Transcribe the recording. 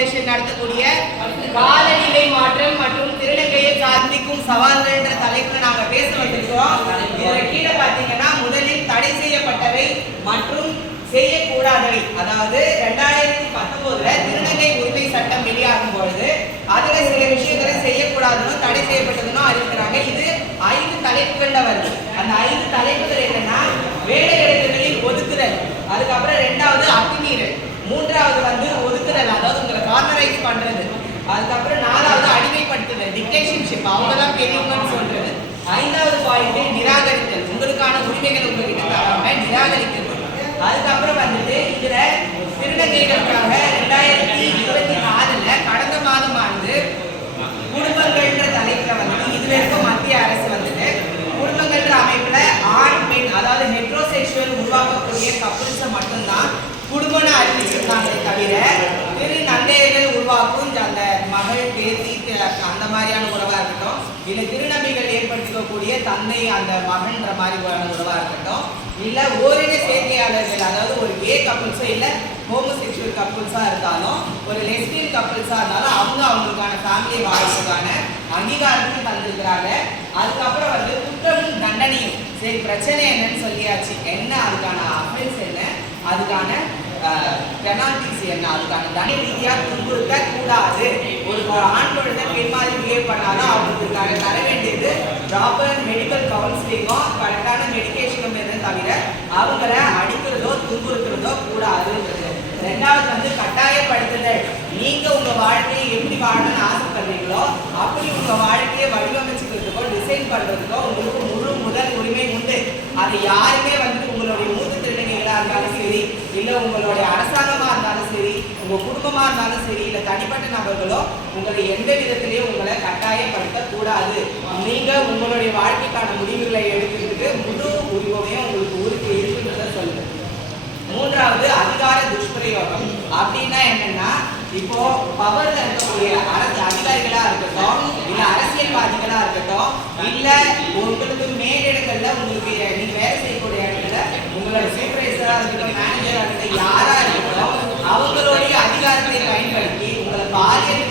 Foundation நடத்தக்கூடிய காலநிலை மாற்றம் மற்றும் திருநங்கையை சார்ந்திக்கும் சவால்கள் என்ற தலைப்புல நாங்க பேச வந்திருக்கிறோம். இதுல கீழே பாத்தீங்கன்னா முதலில் தடை செய்யப்பட்டவை மற்றும் செய்யக்கூடாதவை, அதாவது 2019 திருநங்கை உரிமை சட்டம் வெளியாகும் பொழுது அதுல சில விஷயங்களை செய்யக்கூடாதுன்னு தடை செய்யப்பட்டதுன்னு அறிவிக்கிறாங்க. இது 5 தலைப்புகள்ல வருது. அந்த 5 தலைப்புகள் என்னன்னா, வேலை இடங்களில் ஒதுக்குதல், அதுக்கப்புறம் 2வது அத்துமீறல், 3வது ஒதுக்குதல், அதாவது உங்களை கார்னரைஸ் பண்றது, அதுக்கப்புறம் 4வது அடிமைப்படுத்துதல், டிக்டேஷன்ஷிப், அவங்க தான் பெரியவங்கன்னு சொல்றது, 5வது பாயிண்ட் நிராகரித்தல், உங்களுக்கான உரிமைகள் உங்ககிட்ட தராம நிராகரிக்கிறது. அதுக்கப்புறம் இதுல திருநங்கைகளுக்காக 2024 கடந்த மாதமானது குடும்பங்கள்ன்ற தலைப்புல இதுல இருக்க மத்திய அரசு குடும்பங்கள்ன்ற அமைப்புல ஆண் பெண், அதாவது ஹெட்ரோசெக்சுவல் உருவாக்கக்கூடிய கப்புள்ஸை மட்டும்தான் குடும்பம்னு அறிவிச்சிருக்காங்களே தவிர திரு நந்தையர்கள் உருவாக்கும் அந்த மகள் பேத்தி அந்த மாதிரியான உறவா இருக்கட்டும், இல்ல திருநம்பிகள் ஏற்படுத்திக்கக்கூடிய தந்தை அந்த மகன்ற மாதிரி உறவா இருக்கட்டும், இல்ல ஓரின சேர்க்கையாளர்கள், அதாவது ஒரு கே கப்புள்ஸோ இல்ல ஹோமோசெக்சுவல் கப்புள்ஸா இருந்தாலும் ஒரு லெஸ்பியன் கப்புள்ஸா இருந்தாலும் அவங்களுக்கான ஃபேமிலி வாழ்க்கைக்கான அங்கீகாரத்தையும் தந்திருக்கிறாங்க. அதுக்கப்புறம் குற்றமும் தண்டனையும், சரி பிரச்சனை என்னன்னு சொல்லியாச்சு, என்ன அதுக்கான அஃபென்ஸ் என்ன, அதுக்கான பெனால்டிஸ் என்ன, அதுக்கான தனி ரீதியா துன்புறுத்த கூடாது. ஒரு ஆண் குழந்தை பெண் மாதிரி பிஹேவ் பண்ணாலும் அவங்களுக்காக தர வேண்டியது ப்ராப்பர் மெடிக்கல் கவுன்சிலிங்கும் கரெக்டான மெடிக்கேஷனும் தவிர அவங்கள அடிக்கிறதோ துன்புறுத்துறதோ கூடாதுன்றது. 2வது கட்டாயப்படுத்துதல், நீங்க உங்க வாழ்க்கையை எப்படி வாழணும்னு ஆசைப்படுறீங்களோ அப்படி உங்க வாழ்க்கையை வடிவமைச்சுக்கிறதுக்கோ டிசைன் பண்றதுக்கோ உங்களுக்கு முழு முதல் உரிமை உண்டு. அது யாருமே உங்களுடைய மூத்த திருநங்கைகளா இருந்தாலும் சரி, இல்ல உங்களுடைய அரசாங்கமா இருந்தாலும் சரி, உங்க குடும்பமா இருந்தாலும் சரி, இல்ல தனிப்பட்ட நபர்களோ உங்களை எந்த விதத்திலையும் உங்களை கட்டாயப்படுத்த கூடாது. நீங்க உங்களுடைய வாழ்க்கைக்கான முடிவுகளை எடுக்கிறதுக்கு முழு உரிமையும் உங்களுக்கு இருக்குன்றத சொல்லுங்க. 3வது அதிகார துஷ்பிரயோகம். அப்படின்னா என்னன்னா, இப்போ பவர்ல இருக்கக்கூடிய அரசு அதிகாரிகளா இருக்கட்டும், இல்ல அரசியல்வாதிகளா இருக்கட்டும், இல்ல உங்களுக்கு மேலிடங்கள்ல உங்களுக்கு நீங்க வேலை செய்யக்கூடிய இடத்துல உங்களோட சூப்பர்வைசரா இருக்கட்டும், மேனேஜரா இருக்கட்டும், யாரா இருக்கட்டும், அவங்களுடைய அதிகாரத்தை பயன்படுத்தி உங்களை பாலியல்